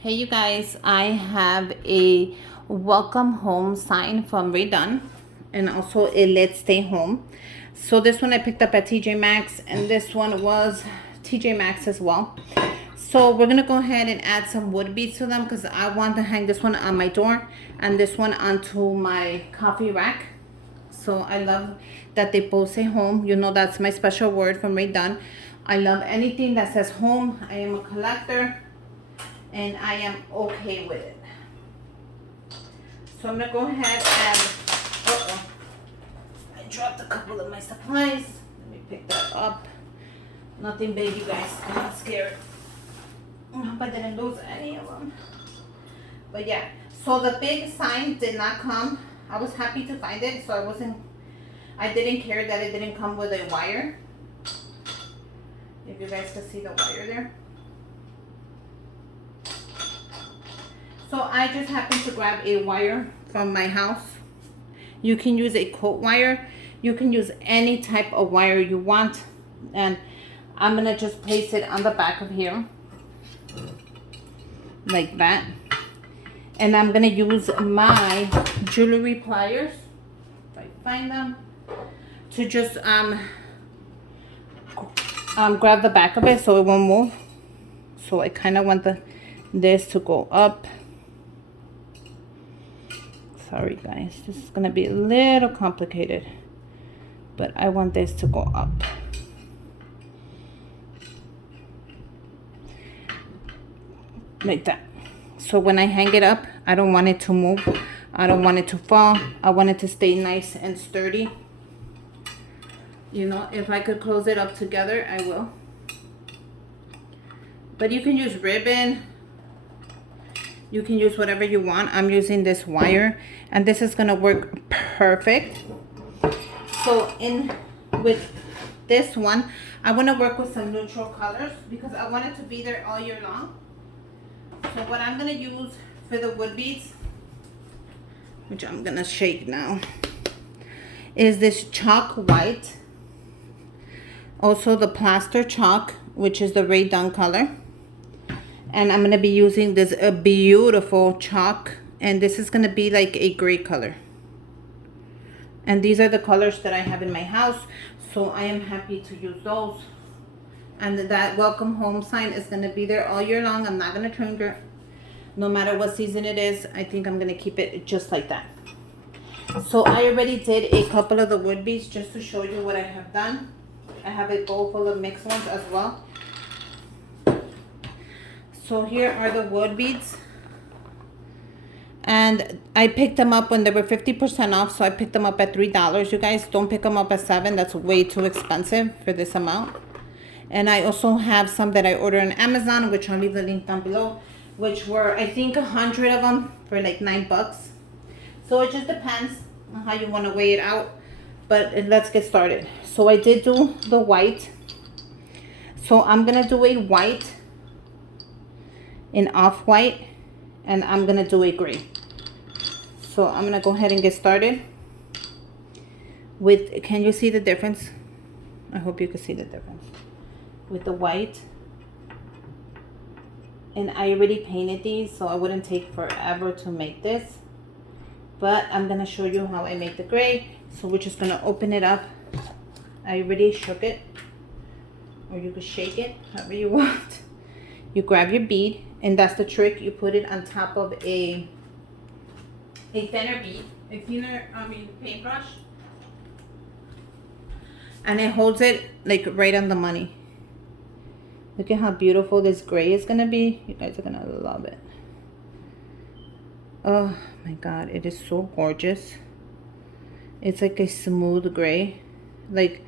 Hey you guys, I have a welcome home sign from Rae Dunn and also a let's stay home. So this one I picked up at TJ Maxx and this one was TJ Maxx as well. So we're gonna go ahead and add some wood beads to them because I want to hang this one on my door and this one onto my coffee rack. So I love that they both say home. You know that's my special word from Rae Dunn. I love anything that says home. I am a collector and I am okay with it. So I'm gonna go ahead and I dropped a couple of my supplies. Let me pick that up. Nothing big, you guys. I'm not scared. I hope I didn't lose any of them. But yeah, so the big sign did not come. I was happy to find it, so I didn't care that it didn't come with a wire. If you guys can see the wire there. So I just happened to grab a wire from my house. You can use a coat wire. You can use any type of wire you want. And I'm going to just place it on the back of here. Like that. And I'm going to use my jewelry pliers, if I find them, to just grab the back of it so it won't move. So I kind of want this to go up. Sorry guys, this is gonna be a little complicated, but I want this to go up. Like that. So when I hang it up, I don't want it to move. I don't want it to fall. I want it to stay nice and sturdy. You know, if I could close it up together, I will. But you can use ribbon. You can use whatever you want. I'm using this wire and this is gonna work perfect. So with this one, I want to work with some neutral colors because I want it to be there all year long. So what I'm gonna use for the wood beads, which I'm gonna shake now, is this chalk white. Also the plaster chalk, which is the Rae Dunn color. And I'm going to be using this beautiful chalk. And this is going to be like a gray color. And these are the colors that I have in my house. So I am happy to use those. And that welcome home sign is going to be there all year long. I'm not going to change it. No matter what season it is. I think I'm going to keep it just like that. So I already did a couple of the wood beads just to show you what I have done. I have a bowl full of mixed ones as well. So here are the wood beads. And I picked them up when they were 50% off. So I picked them up at $3. You guys don't pick them up at $7. That's way too expensive for this amount. And I also have some that I ordered on Amazon, which I'll leave the link down below, which were, I think, 100 of them for like $9. So it just depends on how you want to weigh it out. But let's get started. So I did do the white. So I'm going to do a white, an off-white, and I'm gonna do a gray. So I'm gonna go ahead and get started with, can you see the difference? I hope you can see the difference with the white. And I already painted these, so I wouldn't take forever to make this, but I'm gonna show you how I make the gray. So we're just gonna open it up. I already shook it, or you could shake it however you want. You grab your bead, and that's the trick. You put it on top of a thinner bead, paintbrush, and it holds it like right on the money. Look at how beautiful this gray is gonna be. You guys are gonna love it. Oh my god, it is so gorgeous. It's like a smooth gray. Like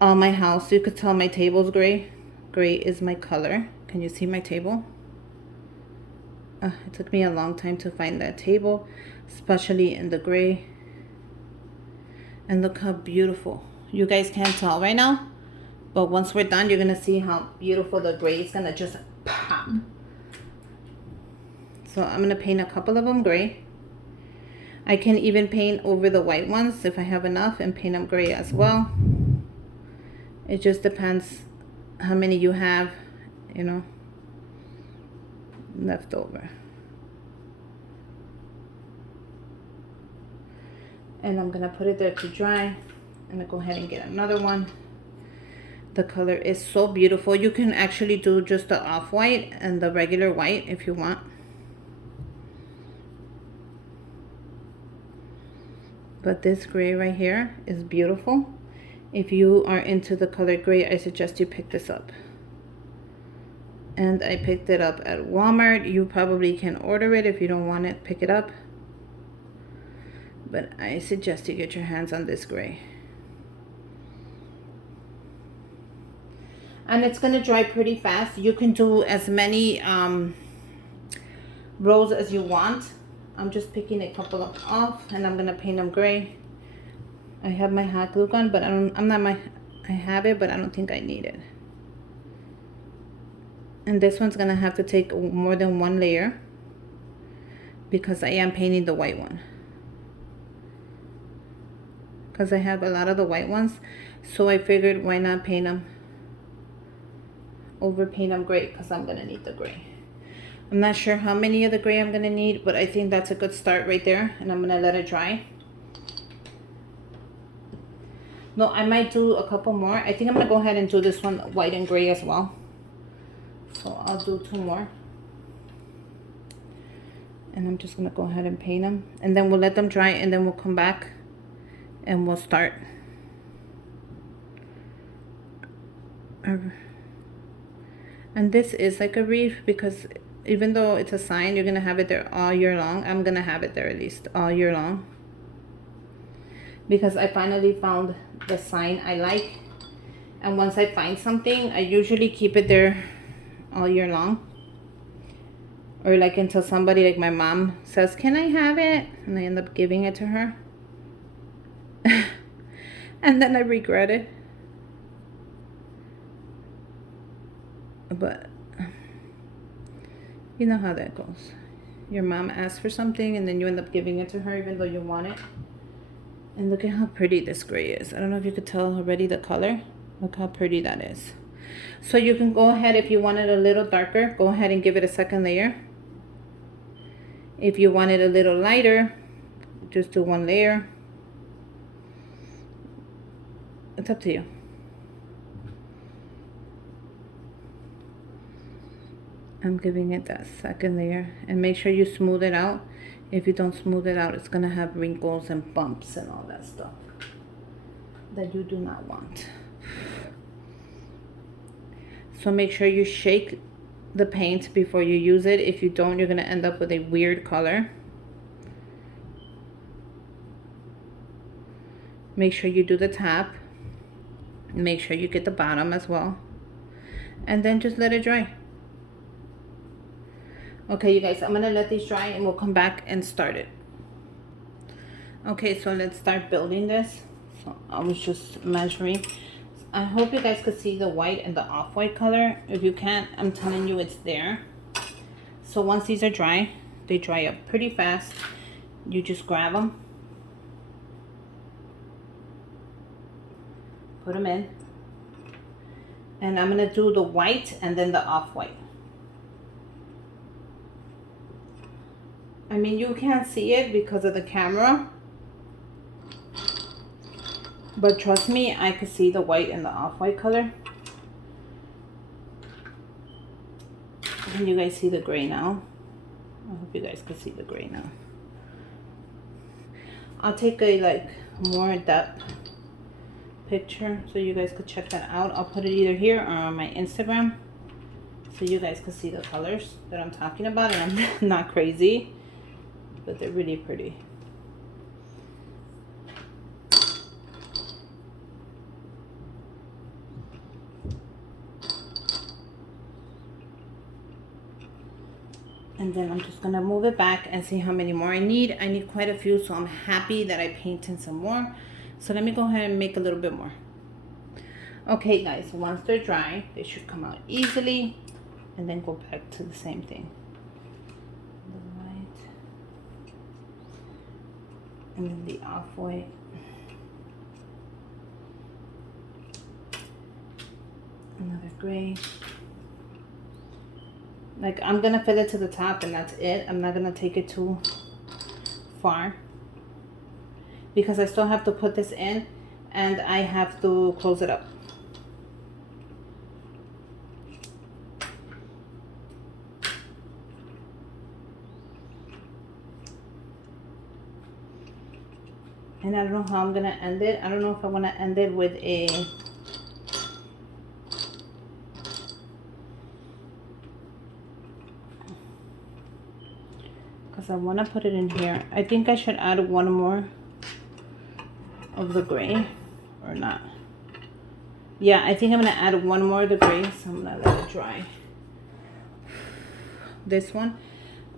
on my house, you could tell my table's gray. Gray is my color. Can you see my table? It took me a long time to find that table, especially in the gray. And look how beautiful. You guys can't tell right now, but once we're done, you're gonna see how beautiful the gray is gonna just pop. So I'm gonna paint a couple of them gray. I can even paint over the white ones if I have enough and paint them gray as well. It just depends how many you have, you know. left over. And I'm gonna put it there to dry. I'm gonna go ahead and get another one. The color is so beautiful. You can actually do just the off-white and the regular white if you want. But this gray right here is beautiful. If you are into the color gray, I suggest you pick this up. And I picked it up at Walmart. You probably can order it if you don't want it, pick it up. But I suggest you get your hands on this gray. And it's gonna dry pretty fast. You can do as many rows as you want. I'm just picking a couple of off and I'm gonna paint them gray. I have my hot glue gun, but I have it, but I don't think I need it. And this one's gonna have to take more than one layer because I am painting the white one. Because I have a lot of the white ones, so I figured why not paint them, overpaint them gray, because I'm gonna need the gray. I'm not sure how many of the gray I'm gonna need, but I think that's a good start right there, and I'm gonna let it dry. No, I might do a couple more. I think I'm gonna go ahead and do this one white and gray as well. So I'll do 2 more. And I'm just gonna go ahead and paint them, and then we'll let them dry, and then we'll come back and we'll start. And this is like a wreath because even though it's a sign, you're gonna have it there all year long. I'm gonna have it there at least all year long because I finally found the sign I like. And once I find something, I usually keep it there all year long, or like until somebody like my mom says, can I have it? And I end up giving it to her. And then I regret it. But you know how that goes. Your mom asks for something and then you end up giving it to her even though you want it. And look at how pretty this gray is. I don't know if you could tell already the color. Look how pretty that is. So you can go ahead, if you want it a little darker, go ahead and give it a second layer. If you want it a little lighter, just do 1 layer. It's up to you. I'm giving it that second layer, and make sure you smooth it out. If you don't smooth it out, it's gonna have wrinkles and bumps and all that stuff that you do not want. So make sure you shake the paint before you use it. If you don't, you're gonna end up with a weird color. Make sure you do the top. Make sure you get the bottom as well. And then just let it dry. Okay, you guys, I'm gonna let these dry and we'll come back and start it. Okay, so let's start building this. So I was just measuring. I hope you guys could see the white and the off-white color. If you can't, I'm telling you it's there. So once these are dry, they dry up pretty fast. You just grab them, put them in, and I'm gonna do the white and then the off-white. I mean, you can't see it because of the camera, but trust me, I could see the white and the off-white color. Can you guys see the gray now? I hope you guys can see the gray now. I'll take a like more depth picture so you guys could check that out. I'll put it either here or on my Instagram so you guys can see the colors that I'm talking about. And I'm not crazy, but they're really pretty. And then I'm just gonna move it back and see how many more I need. I need quite a few, so I'm happy that I painted some more. So let me go ahead and make a little bit more. Okay guys, once they're dry, they should come out easily, and then go back to the same thing. The white, and then the off-white. Another gray. Like, I'm gonna fill it to the top and that's it. I'm not gonna take it too far because I still have to put this in and I have to close it up. And I don't know how I'm gonna end it. I don't know if I want to end it with a because I want to put it in here. I think I should add one more of the gray or not. Yeah, I think I'm gonna add one more of the gray, so I'm gonna let it dry. This one,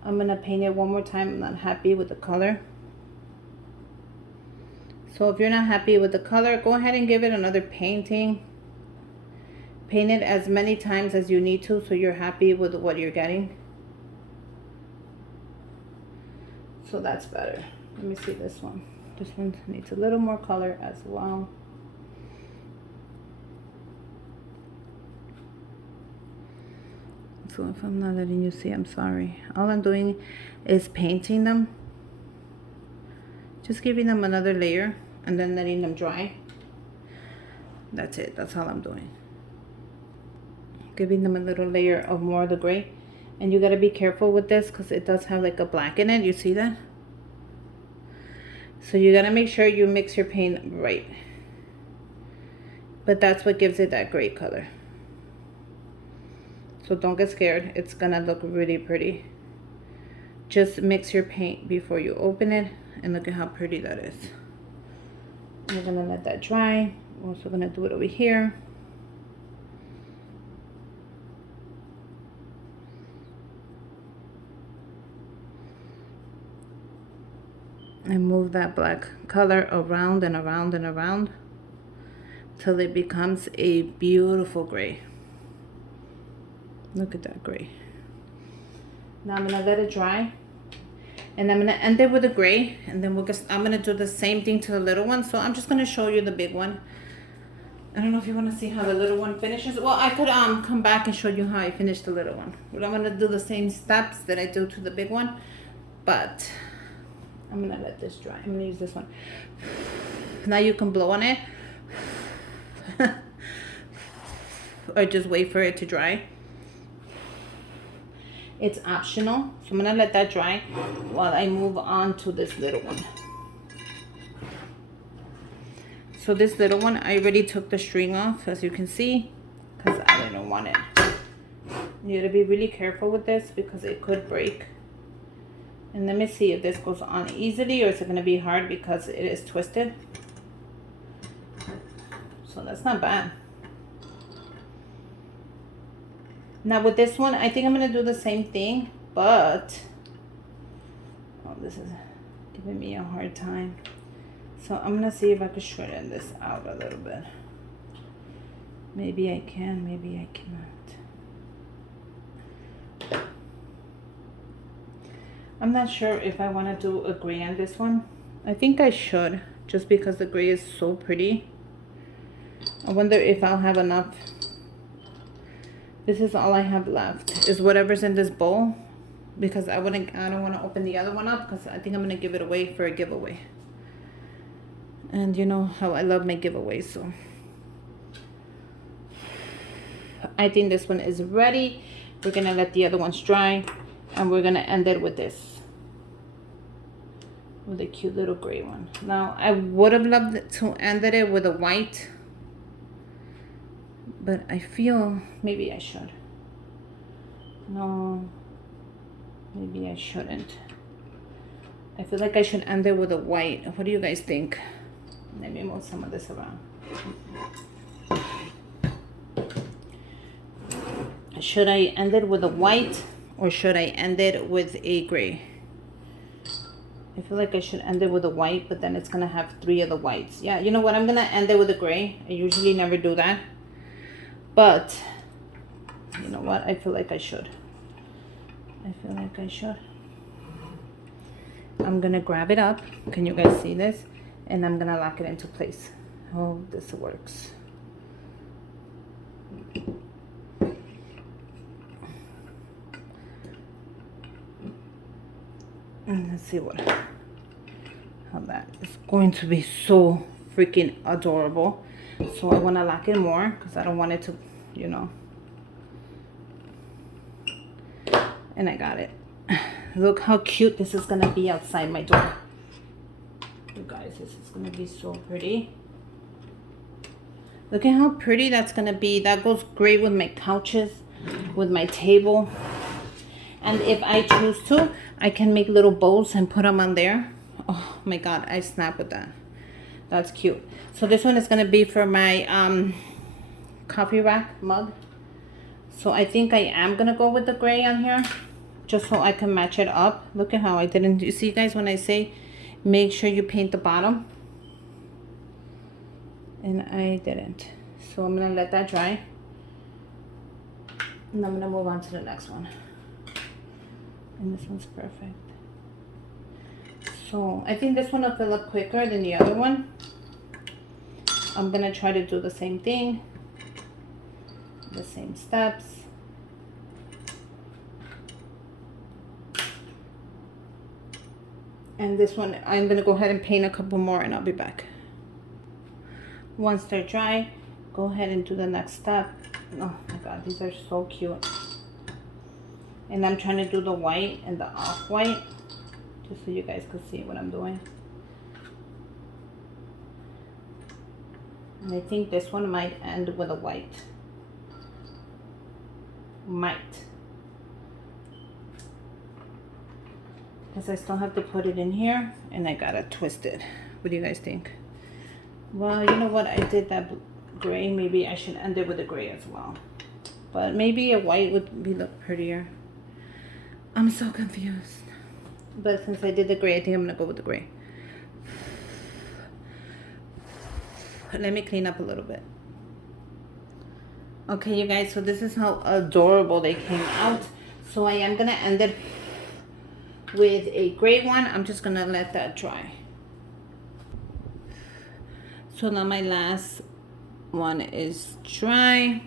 I'm gonna paint it one more time. I'm not happy with the color. So if you're not happy with the color, go ahead and give it another painting. Paint it as many times as you need to so you're happy with what you're getting. So that's better. Let me see this one. This one needs a little more color as well. So if I'm not letting you see, I'm sorry. All I'm doing is painting them. Just giving them another layer and then letting them dry. That's it. That's all I'm doing. Giving them a little layer of more of the gray. And you got to be careful with this because it does have like a black in it. You see that? So you got to make sure you mix your paint right. But that's what gives it that gray color. So don't get scared. It's going to look really pretty. Just mix your paint before you open it. And look at how pretty that is. We're going to let that dry. We're also going to do it over here. And move that black color around and around and around till it becomes a beautiful gray. Look at that gray. Now I'm going to let it dry. And I'm going to end it with a gray. And then I'm going to do the same thing to the little one. So I'm just going to show you the big one. I don't know if you want to see how the little one finishes. Well, I could come back and show you how I finished the little one. But I'm going to do the same steps that I do to the big one. But I'm going to let this dry. I'm going to use this one. Now you can blow on it. Or just wait for it to dry. It's optional. So I'm going to let that dry while I move on to this little one. So this little one, I already took the string off, as you can see, because I didn't want it. You gotta be really careful with this because it could break. And let me see if this goes on easily or is it gonna be hard because it is twisted. So that's not bad. Now with this one, I think I'm gonna do the same thing, but oh, this is giving me a hard time. So I'm gonna see if I can shorten this out a little bit. Maybe I can, maybe I cannot. I'm not sure if I want to do a gray on this one. I think I should, just because the gray is so pretty. I wonder if I'll have enough. This is all I have left, is whatever's in this bowl, because I don't want to open the other one up because I think I'm gonna give it away for a giveaway. And you know how I love my giveaways, so I think this one is ready. We're gonna let the other ones dry, and we're gonna end it with this, with a cute little gray one. Now I would have loved to end it with a white, but I feel maybe I should. No, maybe I shouldn't. I feel like I should end it with a white. What do you guys think? Let me move some of this around. Should I end it with a white or should I end it with a gray? I feel like I should end it with a white, but then it's gonna have 3 of the whites. Yeah, you know what? I'm gonna end it with a gray. I usually never do that, but you know what? I feel like I should. I feel like I should. I'm gonna grab it up. Can you guys see this? And I'm gonna lock it into place. Oh, this works. And let's see how that is going to be so freaking adorable. So I want to lock it more because I don't want it to, you know. And I got it. Look how cute this is gonna be outside my door. You guys, this is gonna be so pretty. Look at how pretty that's gonna be. That goes great with my couches, with my table. And if I choose to, I can make little bows and put them on there. Oh my God, I snap with that. That's cute. So this one is gonna be for my coffee rack mug. So I think I am gonna go with the gray on here, just so I can match it up. Look at how I didn't. You see, guys, when I say make sure you paint the bottom, and I didn't. So I'm gonna let that dry, and I'm gonna move on to the next one. And this one's perfect. So I think this one will fill up quicker than the other one. I'm gonna try to do the same thing, the same steps. And this one, I'm gonna go ahead and paint a couple more and I'll be back. Once they're dry, go ahead and do the next step. Oh my God, these are so cute. And I'm trying to do the white and the off-white, just so you guys can see what I'm doing. And I think this one might end with a white. Might. Because I still have to put it in here and I gotta twist it. What do you guys think? Well, you know what? I did that gray. Maybe I should end it with a gray as well. But maybe a white would be look prettier. I'm so confused. But since I did the gray, I think I'm gonna go with the gray. Let me clean up a little bit. Okay, you guys, so this is how adorable they came out. So I am gonna end it with a gray one. I'm just gonna let that dry. So now my last one is dry.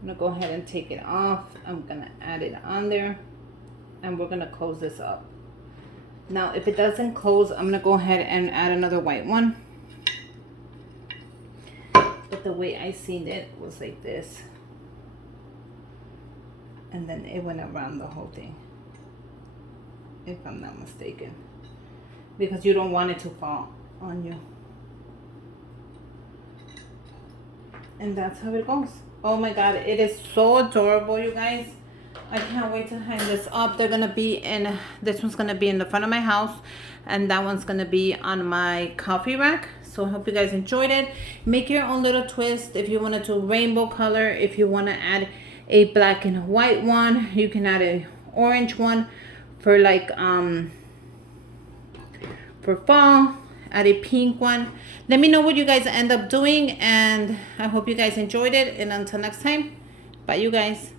I'm gonna go ahead and take it off. I'm gonna add it on there and we're gonna close this up. Now if it doesn't close, I'm gonna go ahead and add another white one. But the way I seen it was like this. And then it went around the whole thing, if I'm not mistaken. Because you don't want it to fall on you. And that's how it goes. Oh my God, it is so adorable, you guys. I can't wait to hang this up. They're gonna be in, this one's gonna be in the front of my house, and that one's gonna be on my coffee rack. So I hope you guys enjoyed it. Make your own little twist. If you want to do rainbow color, if you want to add a black and white one, you can add a orange one for like for fall. Add a pink one. Let me know what you guys end up doing, and I hope you guys enjoyed it. And until next time, bye you guys.